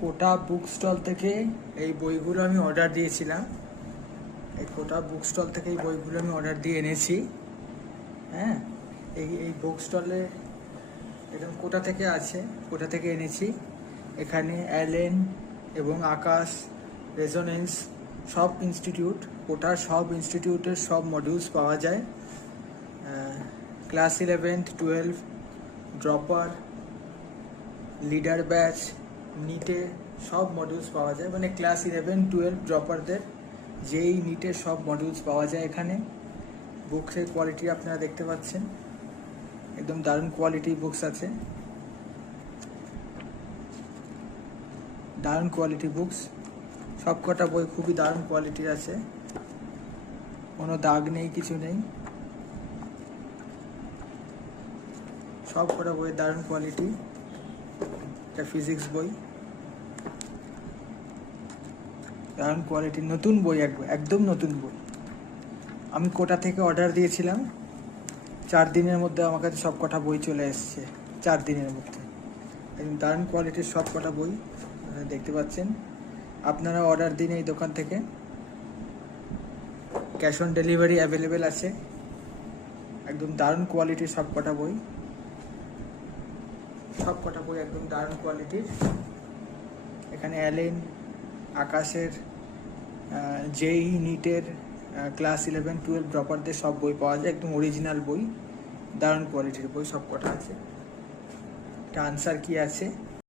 কোটা book stall থেকে এই বইগুলো আমি অর্ডার দিয়েছিলাম। এই কোটা বুক স্টল থেকে এই বইগুলো আমি অর্ডার দিয়ে এনেছি। হ্যাঁ, এই বুক স্টলে এরকম কোটা থেকে আছে, কোটা থেকে এনেছি। এখানে অ্যালেন এবং আকাশ, রেজোনেন্স সব ইনস্টিটিউট, কোটার সব ইনস্টিটিউটের সব মডিউলস পাওয়া যায়। ক্লাস 11-12, ড্রপার, লিডার ব্যাচ, নিটে সব মডিউলস পাওয়া যায়। মানে ক্লাস 11-12 ড্রপারদের যেই নিটের সব মডিউলস পাওয়া যায় এখানে। বুকসের কোয়ালিটি আপনারা দেখতে পাচ্ছেন, একদম দারুণ কোয়ালিটি বুকস আছে, দারুণ কোয়ালিটি বুকস। সব কটা বই খুবই দারুণ কোয়ালিটির আছে, কোনো দাগ নেই, কিছু নেই। সব কটা বই দারুণ কোয়ালিটি। এটা ফিজিক্স বই, দারুণ কোয়ালিটি, নতুন বই, একদম নতুন বই। আমি কোটা থেকে অর্ডার দিয়েছিলাম, 4 দিনের মধ্যে আমার কাছে সব কটা বই চলে এসছে। 4 দিনের মধ্যে একদম দারুণ কোয়ালিটির সব কটা বই দেখতে পাচ্ছেন। আপনারা অর্ডার দিন এই দোকান থেকে, ক্যাশ অন ডেলিভারি অ্যাভেলেবেল আছে। একদম দারুণ কোয়ালিটির সব কটা বই, সব কটা বই একদম দারুণ কোয়ালিটির। এখানে অ্যালেন, আকাশের, জেই, নিটের, ক্লাস 11-12 ড্রপারদের সব বই পাওয়া যায়, একদম অরিজিনাল বই, দারুণ কোয়ালিটির বই সব কটা আছে। এটা আনসার কি আছে।